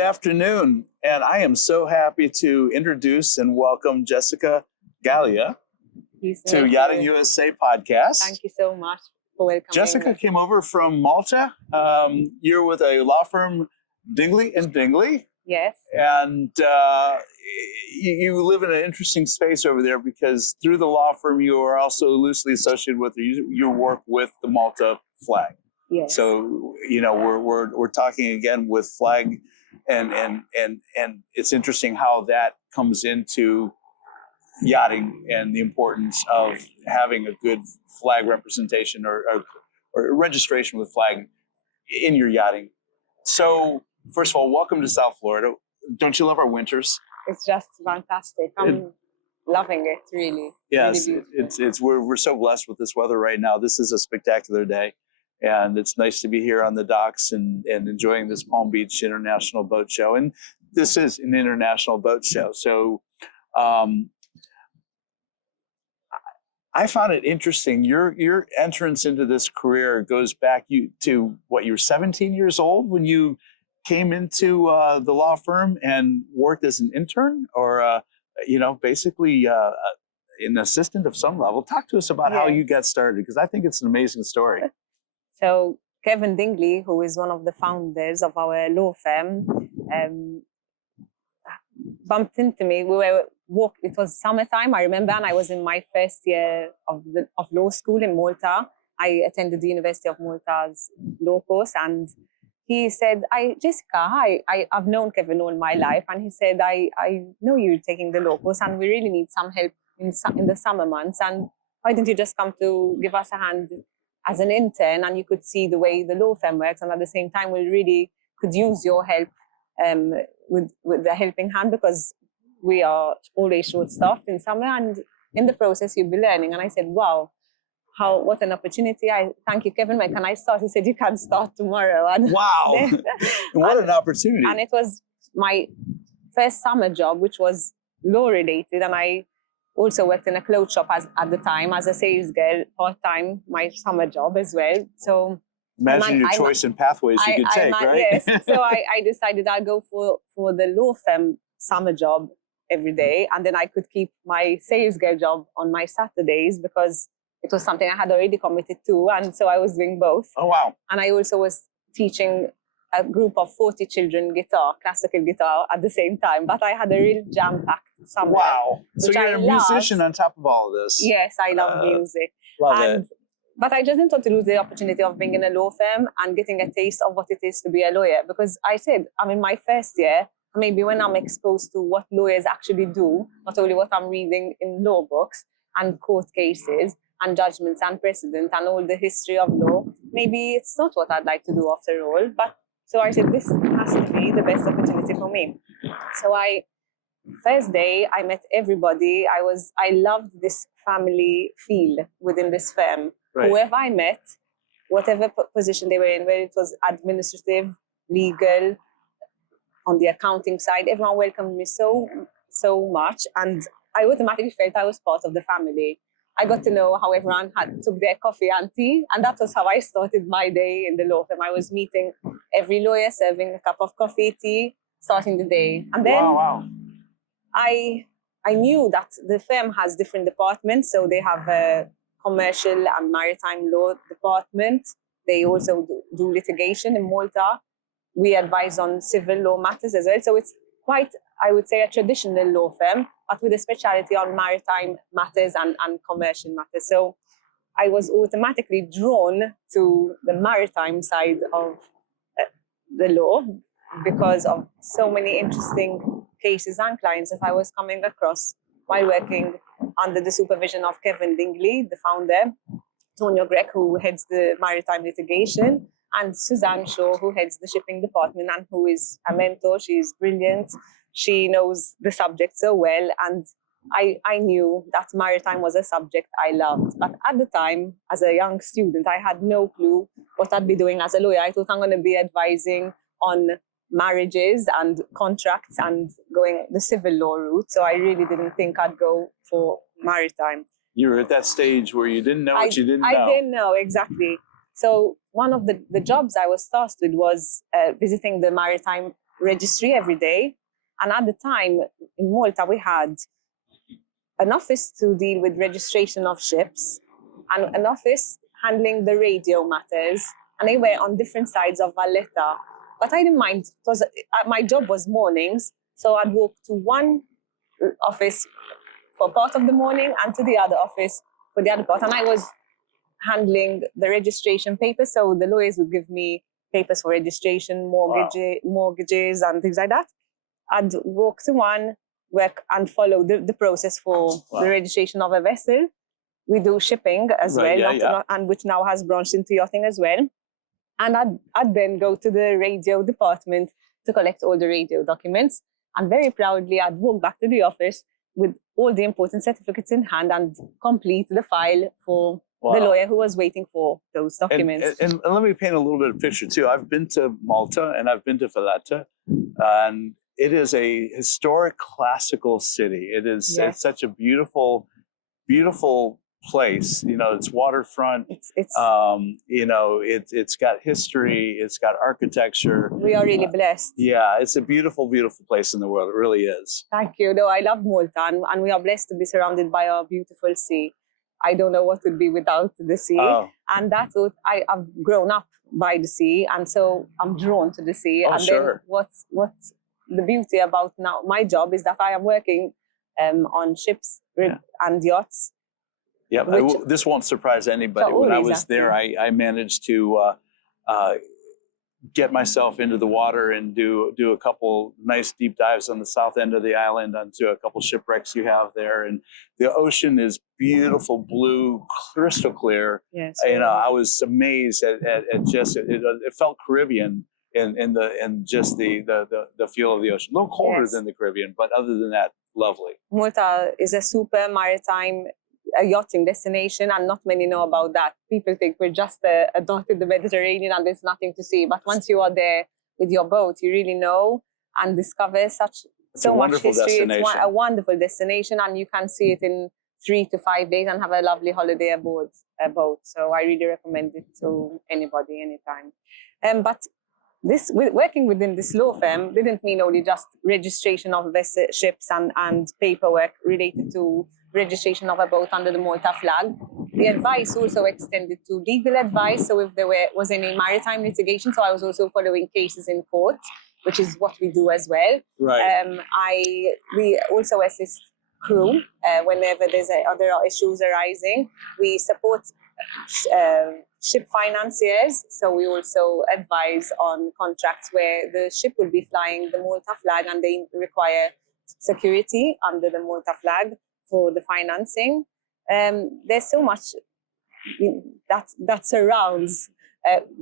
afternoon, and I am so happy to introduce and welcome Jessica Galea to Yachting USA podcast. Thank you so much for welcoming Jessica me. came over from Malta. You're with a law firm, Dingli Dingli. Yes. And you live in an interesting space over there because through the law firm, you are also loosely associated with your work with the Malta flag. Yes. So, you know, we're talking again with flag and it's interesting how that comes into yachting and the importance of having a good flag representation or registration with flag in your yachting. So, first of all, welcome to South Florida. Don't you love our winters? It's just fantastic. I'm loving it, really. Yes, really it's we're so blessed with this weather right now. This is a spectacular day, and it's nice to be here on the docks and enjoying this Palm Beach International Boat Show. And this is an international boat show, so I found it interesting. Your entrance into this career goes back to what, you were 17 years old when you came into the law firm and worked as an intern, or basically an assistant of some level. Talk to us about how you got started, because I think it's an amazing story. So Kevin Dingli, who is one of the founders of our law firm, bumped into me. It was summertime, I remember, and I was in my first year of law school in Malta. I attended the University of Malta's law course, and he said, Jessica, hi, I've known Kevin all my life. And he said, I know you're taking the law course and we really need some help in the summer months. And why don't you just come to give us a hand as an intern, and you could see the way the law firm works. And at the same time, we really could use your help with the helping hand, because we are always short-staffed in summer. And in the process, you'll be learning. And I said, wow. What an opportunity. I thank you, Kevin. When can I start? He said, you can start tomorrow. And wow. What an opportunity. And it was my first summer job, which was law related. And I also worked in a clothes shop at the time as a sales girl, part-time, my summer job as well. So imagine your choice in pathways you could take, right? Yes. So I decided I'll go for the law firm summer job every day. And then I could keep my sales girl job on my Saturdays, because it was something I had already committed to, and so I was doing both. Oh, wow. And I also was teaching a group of 40 children classical guitar at the same time, but I had a real jam-packed summer. Wow. So you're a musician on top of all of this. Yes, I love music. Love it. But I just didn't want to lose the opportunity of being in a law firm and getting a taste of what it is to be a lawyer, because I said, I'm in my first year, maybe when I'm exposed to what lawyers actually do, not only what I'm reading in law books and court cases, and judgments and precedent and all the history of law, maybe it's not what I'd like to do after all. But so I said, this has to be the best opportunity for me. So first day, I met everybody. I loved this family feel within this firm. Right. Whoever I met, whatever position they were in, whether it was administrative, legal, on the accounting side, everyone welcomed me so much. And I automatically felt I was part of the family. I got to know how everyone took their coffee and tea, and that was how I started my day in the law firm. I was meeting every lawyer, serving a cup of coffee, tea, starting the day. And then I knew that the firm has different departments. So they have a commercial and maritime law department. They also do litigation in Malta. We advise on civil law matters as well. So it's quite, I would say, a traditional law firm, but with a specialty on maritime matters and commercial matters. So I was automatically drawn to the maritime side of the law because of so many interesting cases and clients that I was coming across while working under the supervision of Kevin Dingli, the founder, Tonio Grech, who heads the maritime litigation, and Suzanne Shaw, who heads the shipping department and who is a mentor. She's brilliant. She knows the subject so well. And I knew that maritime was a subject I loved. But at the time, as a young student, I had no clue what I'd be doing as a lawyer. I thought I'm going to be advising on marriages and contracts and going the civil law route. So I really didn't think I'd go for maritime. You were at that stage where you didn't know what you didn't know. I didn't know, exactly. So one of the jobs I was tasked with was visiting the maritime registry every day. And at the time in Malta, we had an office to deal with registration of ships and an office handling the radio matters. And they were on different sides of Valletta. But I didn't mind. It was, my job was mornings. So I'd walk to one office for part of the morning and to the other office for the other part. And I was handling the registration papers. So the lawyers would give me papers for registration, mortgages and things like that. I'd walk to one, work and follow the process for the registration of a vessel. We do shipping as well, and which now has branched into yachting as well. And I'd then go to the radio department to collect all the radio documents. And very proudly, I'd walk back to the office with all the important certificates in hand and complete the file for the lawyer who was waiting for those documents. And let me paint a little bit of picture too. I've been to Malta and I've been to Valletta, and it is a historic classical city. It is it's such a beautiful, beautiful place. You know, it's waterfront. It's got history. It's got architecture. We are really blessed. Yeah, it's a beautiful, beautiful place in the world. It really is. Thank you. No, I love Malta, and we are blessed to be surrounded by our beautiful sea. I don't know what would be without the sea. And that's what I've grown up by the sea, and so I'm drawn to the sea. Then what's the beauty about now my job is that I am working on ships and yachts. Yeah, this won't surprise anybody. When I was there, I managed to get myself into the water and do a couple nice deep dives on the south end of the island onto a couple shipwrecks you have there. And the ocean is beautiful blue, crystal clear. Yes. I was amazed at just it felt Caribbean in just the feel of the ocean. A little colder than the Caribbean, but other than that, lovely. Malta is a super maritime yachting destination, and not many know about that. People think we're just a dot in the Mediterranean and there's nothing to see. But once you are there with your boat, you really know and discover so much history. It's a wonderful destination, and you can see it in 3 to 5 days and have a lovely holiday aboard a boat. So I really recommend it to anybody, anytime. But working within this law firm didn't mean only just registration of ships and paperwork related to registration of a boat under the Malta flag. The advice also extended to legal advice. So if there was any maritime litigation, so I was also following cases in court, which is what we do as well. Right. We also assist crew whenever there's other issues arising. We support ship financiers, so we also advise on contracts where the ship will be flying the Malta flag and they require security under the Malta flag for the financing. There's so much that surrounds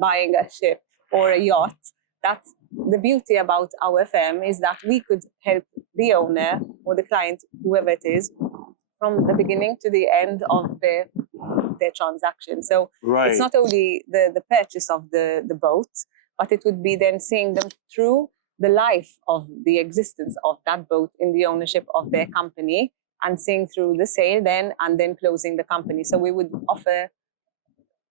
buying a ship or a yacht. That's the beauty about our firm, is that we could help the owner or the client, whoever it is, from the beginning to the end of their transaction. So it's not only the purchase of the boat, but it would be then seeing them through the life of the existence of that boat in the ownership of their company, and seeing through the sale then, and then closing the company. So we would offer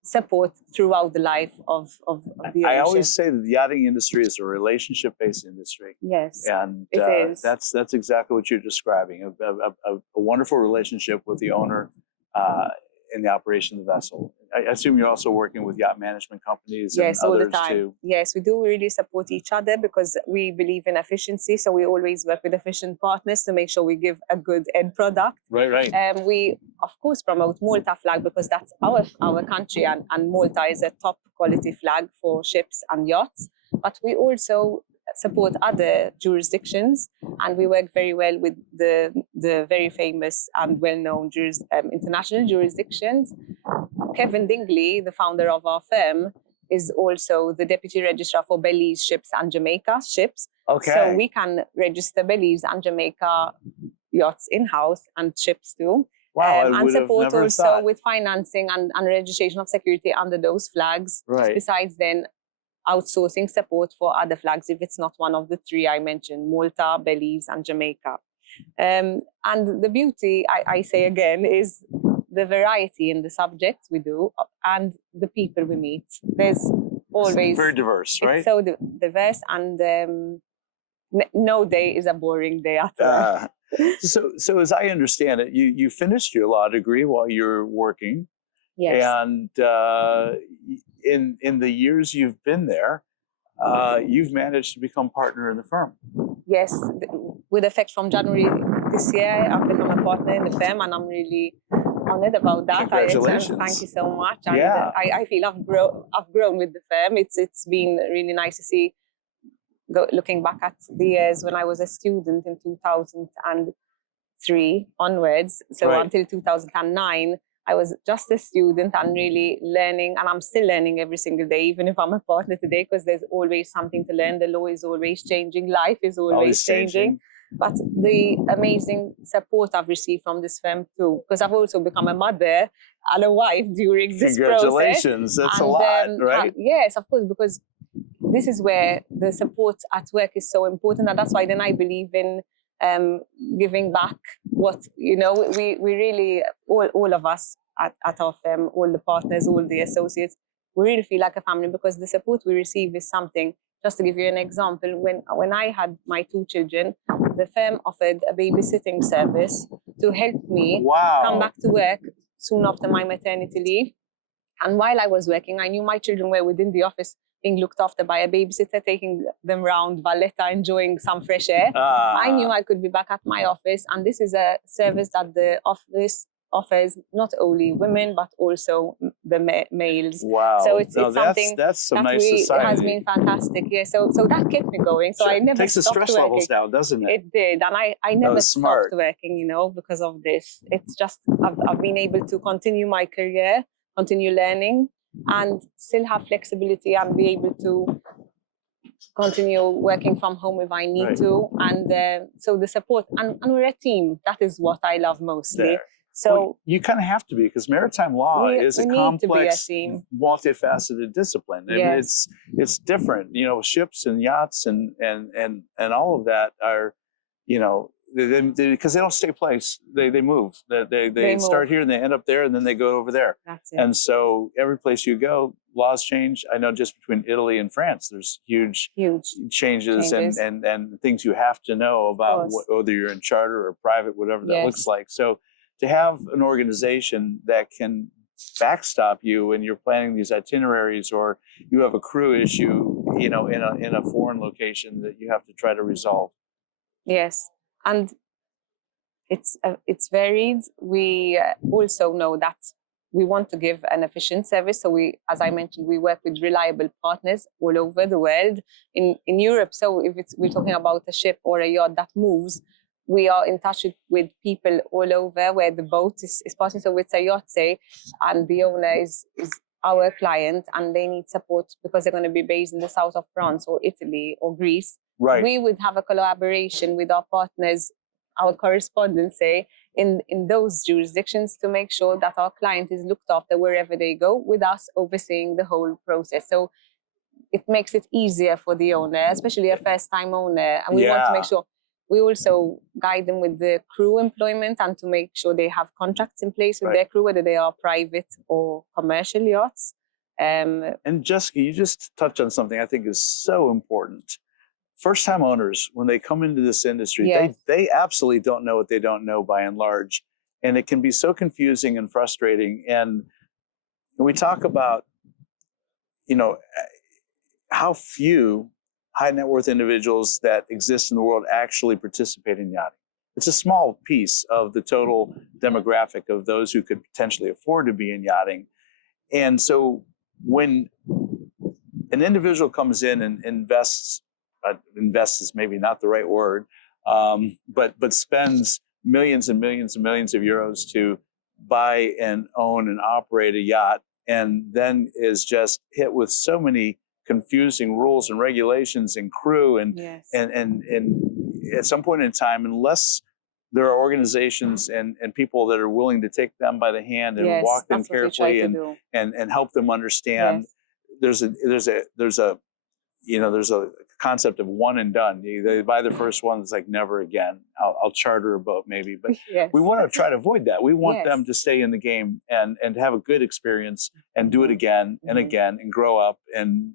support throughout the life of the ownership. I always say that the yachting industry is a relationship-based industry. Yes, and it is. That's exactly what you're describing, a wonderful relationship with the owner in the operation of the vessel. I assume you're also working with yacht management companies and others all the time. Too. Yes, we do really support each other because we believe in efficiency. So we always work with efficient partners to make sure we give a good end product. Right. We, of course, promote Malta flag because that's our country, and Malta is a top quality flag for ships and yachts. But we also support other jurisdictions, and we work very well with the very famous and well-known international jurisdictions. Kevin Dingli, the founder of our firm, is also the deputy registrar for Belize ships and Jamaica ships. Okay. So we can register Belize and Jamaica yachts in-house and ships too. Wow, and support also with financing and registration of security under those flags. Right. Besides then outsourcing support for other flags if it's not one of the three I mentioned, Malta, Belize, and Jamaica. And the beauty, I say again, is the variety in the subjects we do and the people we meet. There's always... It's very diverse, right? It's so diverse, and No day is a boring day at work. So as I understand it, you finished your law degree while you're working, Yes. and in the years you've been there, you've managed to become partner in the firm. Yes, with effect from January this year, I've become a partner in the firm, and I'm really honored about that. Congratulations! Thank you so much. And yeah, I feel I've grown with the firm. It's been really nice to see. Looking back at the years when I was a student in 2003 onwards, so right. until 2009, I was just a student and really learning, and I'm still learning every single day, even if I'm a partner today, because there's always something to learn. The law is always changing, life is always changing. But the amazing support I've received from this firm too, because I've also become a mother and a wife during this process. Congratulations, that's a lot, right? Yes, of course, because this is where the support at work is so important, and that's why then I believe in giving back what, we really, all of us at our firm, all the partners, all the associates, we really feel like a family, because the support we receive is something. Just to give you an example, when I had my 2 children, the firm offered a babysitting service to help me come back to work soon after my maternity leave. And while I was working, I knew my children were within the office being looked after by a babysitter, taking them around Valletta, enjoying some fresh air. I knew I could be back at my office, and this is a service that the office offers not only women but also the males. Wow! So it's something that's some that nice society. has been fantastic. Yeah. So that kept me going. So I never takes the stress working. levels down, doesn't it? It did, and I never stopped working. Because of this. It's just I've been able to continue my career, continue learning, and still have flexibility and be able to continue working from home if I need to. And so the support, and we're a team. That is what I love mostly. So you kind of have to be, because maritime law is a complex, multifaceted discipline. Yes. It's different. Ships and yachts and all of that are, because they don't stay place. They move. They start here and they end up there, and then they go over there. That's it. And so every place you go, laws change. I know just between Italy and France, there's huge changes. And things you have to know about whether you're in charter or private, whatever that looks like. So to have an organization that can backstop you when you're planning these itineraries, or you have a crew issue, in a foreign location that you have to try to resolve. Yes. And it's varied. We also know that we want to give an efficient service. So as I mentioned, we work with reliable partners all over the world. In Europe, so if we're talking about a ship or a yacht that moves, we are in touch with people all over where the boat is passing. So it's a yacht, say, and the owner is our client, and they need support because they're going to be based in the south of France or Italy or Greece. Right. We would have a collaboration with our partners, our correspondents, say, in those jurisdictions, to make sure that our client is looked after wherever they go, with us overseeing the whole process. So it makes it easier for the owner, especially a first-time owner. And we want to make sure we also guide them with the crew employment, and to make sure they have contracts in place with their crew, whether they are private or commercial yachts. And Jessica, you just touched on something I think is so important. First-time owners, when they come into this industry, they absolutely don't know what they don't know by and large. And it can be so confusing and frustrating. And we talk about, how few high net worth individuals that exist in the world actually participate in yachting. It's a small piece of the total demographic of those who could potentially afford to be in yachting. And so when an individual comes in and invests is maybe not the right word, but spends millions and millions and millions of euros to buy and own and operate a yacht, and then is just hit with so many confusing rules and regulations and crew, and at some point in time, unless there are organizations and people that are willing to take them by the hand and walk them carefully and help them understand, there's a concept of one and done. They buy the first one, it's like never again. I'll charter a boat maybe, but we want to try to avoid that. We want them to stay in the game and have a good experience and do it again and again and grow up and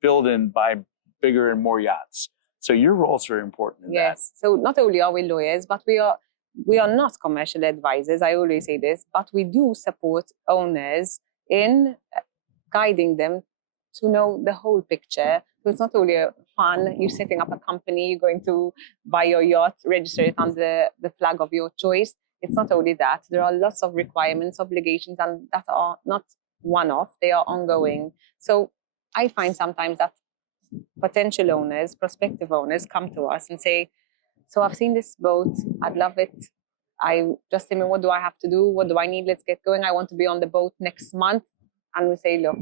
build and buy bigger and more yachts. So your role is very important in that. Yes. So not only are we lawyers, but we are not commercial advisors. I always say this, but we do support owners in guiding them to know the whole picture. So it's not only a fun, you're setting up a company, you're going to buy your yacht, register it under the flag of your choice. It's not only that. There are lots of requirements, obligations, and that are not one-off, they are ongoing. So I find sometimes that potential owners, prospective owners come to us and say, so I've seen this boat, I'd love it. I just tell me, what do I have to do? What do I need? Let's get going. I want to be on the boat next month. And we say, look,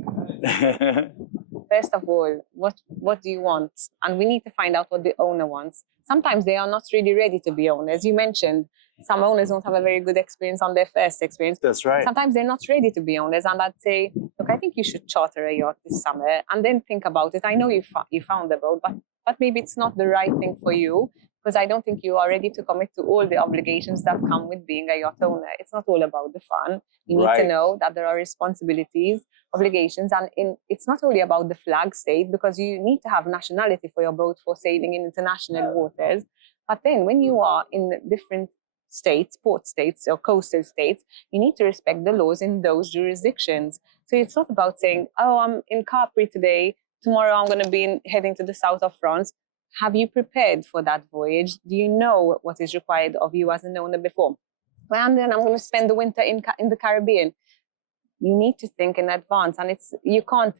first of all, what do you want? And we need to find out what the owner wants. Sometimes they are not really ready to be owners. You mentioned some owners don't have a very good experience on their first experience. That's right. Sometimes they're not ready to be owners. And I'd say, look, I think you should charter a yacht this summer and then think about it. I know you found the boat, but maybe it's not the right thing for you, because I don't think you are ready to commit to all the obligations that come with being a yacht owner. It's not all about the fun. You need to know that there are responsibilities, obligations, and it's not only about the flag state, because you need to have nationality for your boat for sailing in international waters. But then when you are in different states, port states or coastal states, you need to respect the laws in those jurisdictions. So it's not about saying, oh, I'm in Capri today, tomorrow I'm going to be heading to the south of France. Have you prepared for that voyage? Do you know what is required of you as an owner before? Well, and then I'm going to spend the winter in the Caribbean. You need to think in advance, and you can't.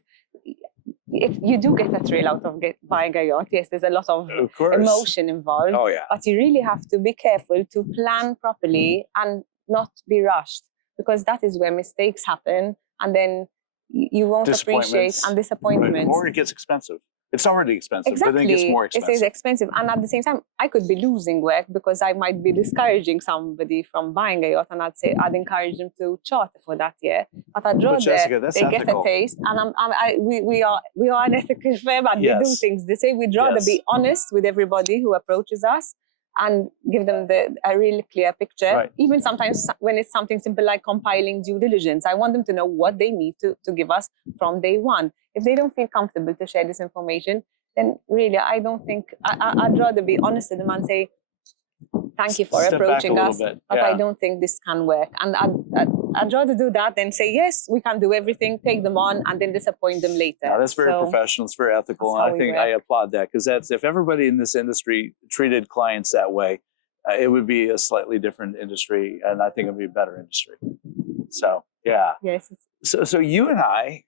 You do get a thrill out of buying a yacht. Yes, there's a lot of emotion involved. Oh, yeah. But you really have to be careful to plan properly and not be rushed, because that is where mistakes happen, and then you won't appreciate, and disappointments. Right. Or it gets expensive. It's already expensive, exactly. But then it gets more expensive. It is expensive. And at the same time, I could be losing work because I might be discouraging somebody from buying a yacht, and I'd encourage them to charter for that year. But I'd rather Jessica, they get a taste. And we are an ethical firm, and we do things this way. We'd rather be honest with everybody who approaches us and give them a really clear picture. Right. Even sometimes when it's something simple like compiling due diligence, I want them to know what they need to give us from day one. If they don't feel comfortable to share this information, then really, I don't think, I'd rather be honest with them and say, thank you for approaching us, but I don't think this can work. And I'd rather do that than say, yes, we can do everything, take them on, and then disappoint them later. No, that's very professional. It's very ethical. And I think I applaud that, because if everybody in this industry treated clients that way, it would be a slightly different industry, and I think it would be a better industry. So, yeah. Yes. So you and I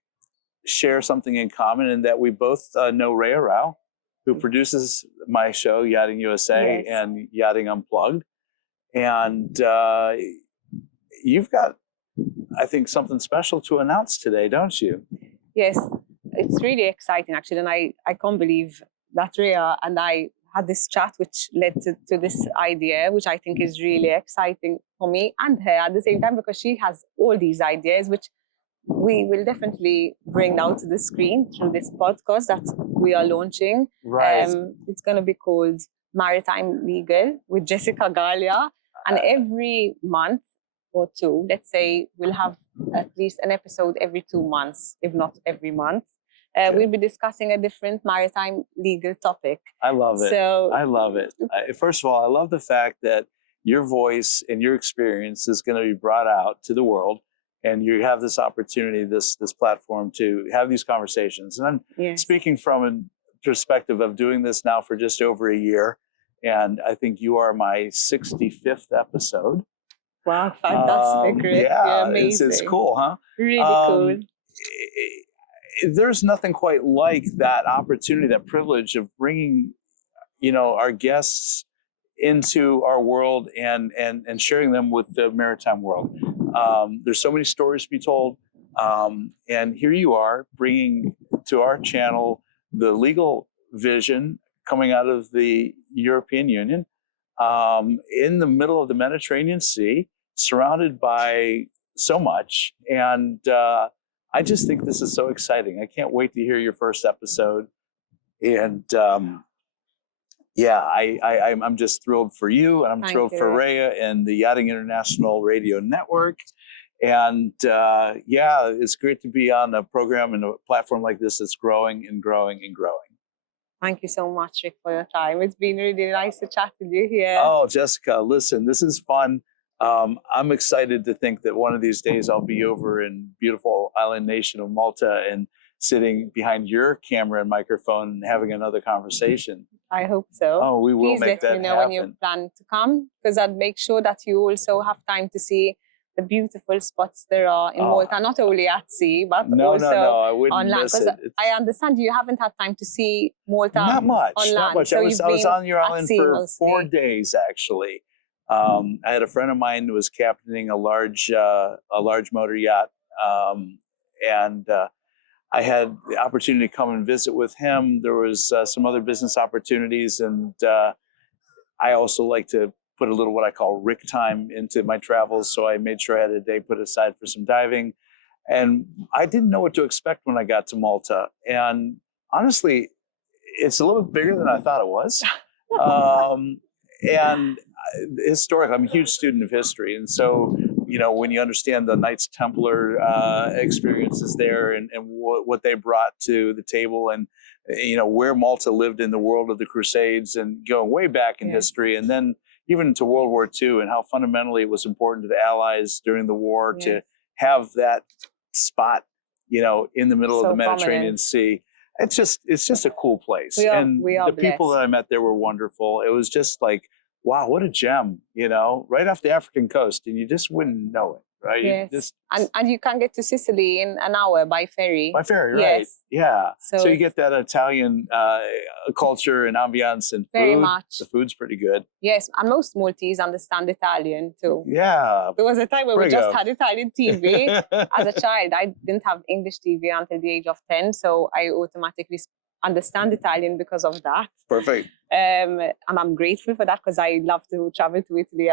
share something in common in that we both know Rhea Rao, who produces my show, Yachting USA and Yachting Unplugged. And you've got, I think, something special to announce today, don't you? Yes, it's really exciting, actually. And I can't believe that Rhea and I had this chat, which led to this idea, which I think is really exciting for me and her at the same time, because she has all these ideas, which we will definitely bring now to the screen through this podcast that we are launching. Right. It's going to be called Maritime Legal with Jessica Galea. And every month or two, let's say, we'll have at least an episode every 2 months, if not every month. We'll be discussing a different maritime legal topic. I love it. I love it. First of all, I love the fact that your voice and your experience is going to be brought out to the world. And you have this opportunity, this platform to have these conversations. And I'm speaking from a perspective of doing this now for just over a year. And I think you are my 65th episode. Wow, fantastic. Yeah, amazing. It's cool, huh? Really cool. There's nothing quite like that opportunity, that privilege of bringing, our guests into our world and sharing them with the maritime world. There's so many stories to be told. And here you are bringing to our channel the legal vision coming out of the European Union in the middle of the Mediterranean Sea, surrounded by so much. And I just think this is so exciting. I can't wait to hear your first episode. And I'm just thrilled for you, and I'm thrilled for Rhea and the Yachting International Radio Network. And it's great to be on a program and a platform like this that's growing and growing and growing. Thank you so much, Rick, for your time. It's been really nice to chat with you here. Oh, Jessica, listen, this is fun. I'm excited to think that one of these days I'll be over in beautiful island nation of Malta and sitting behind your camera and microphone and having another conversation. I hope so. Oh, we will make that happen. Please let me know when you plan to come, because I'd make sure that you also have time to see the beautiful spots there are in Malta, not only at sea, but also I wouldn't on land. miss Because it. I understand you haven't had time to see Malta not much, on land. Not much. So I was on your island for 4 days, actually. I had a friend of mine who was captaining a large motor yacht, and I had the opportunity to come and visit with him. There was some other business opportunities, and I also like to put a little what I call Rick time into my travels. So I made sure I had a day put aside for some diving. And I didn't know what to expect when I got to Malta. And honestly, it's a little bit bigger than I thought it was. And historic, I'm a huge student of history. And so, you know, when you understand the Knights Templar experiences there and what they brought to the table, and, you know, where Malta lived in the world of the Crusades and going way back in history, and then even into World War II, and how fundamentally it was important to the Allies during the war to have that spot, you know, in the middle of the Mediterranean Sea. It's just a cool place. And the people that I met there were wonderful. It was just like, wow, what a gem, you know, right off the African coast, and you just wouldn't know it, right? Yes. And you can get to Sicily in an hour by ferry. By ferry, right? Yes. Yeah. So you get that Italian culture and ambiance and food. Very much. The food's pretty good. Yes, and most Maltese understand Italian too. Yeah. There was a time where we just had Italian TV. As a child, I didn't have English TV until the age of 10, so I automatically understand Italian because of that. Perfect. And I'm grateful for that, because I love to travel to Italy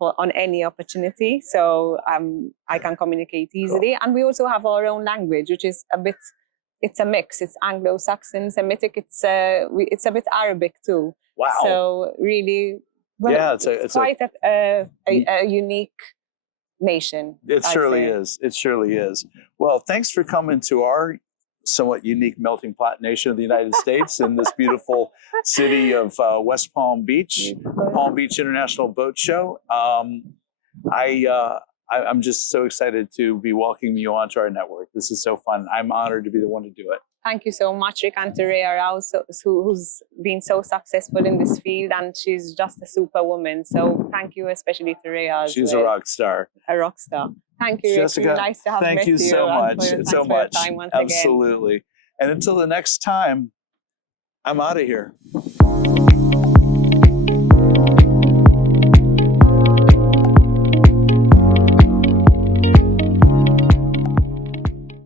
on any opportunity. So I can communicate easily. Cool. And we also have our own language, which is it's a mix. It's Anglo-Saxon, Semitic. It's a bit Arabic too. Wow. So really, it's quite a unique nation. It surely is. It surely is. Well, thanks for coming to our somewhat unique melting pot nation of the United States in this beautiful city of West Palm Beach, Palm Beach International Boat Show. I'm just so excited to be welcoming you onto our network. This is so fun. I'm honored to be the one to do it. Thank you so much, Rick, and Terea Rouse, who's been so successful in this field, and she's just a superwoman. So thank you, especially Terea. She's a rock star. A rock star. Thank you, Jessica. Rick. Really nice to have met you. Thank you so much. It's so much. Absolutely. Again. And until the next time, I'm out of here.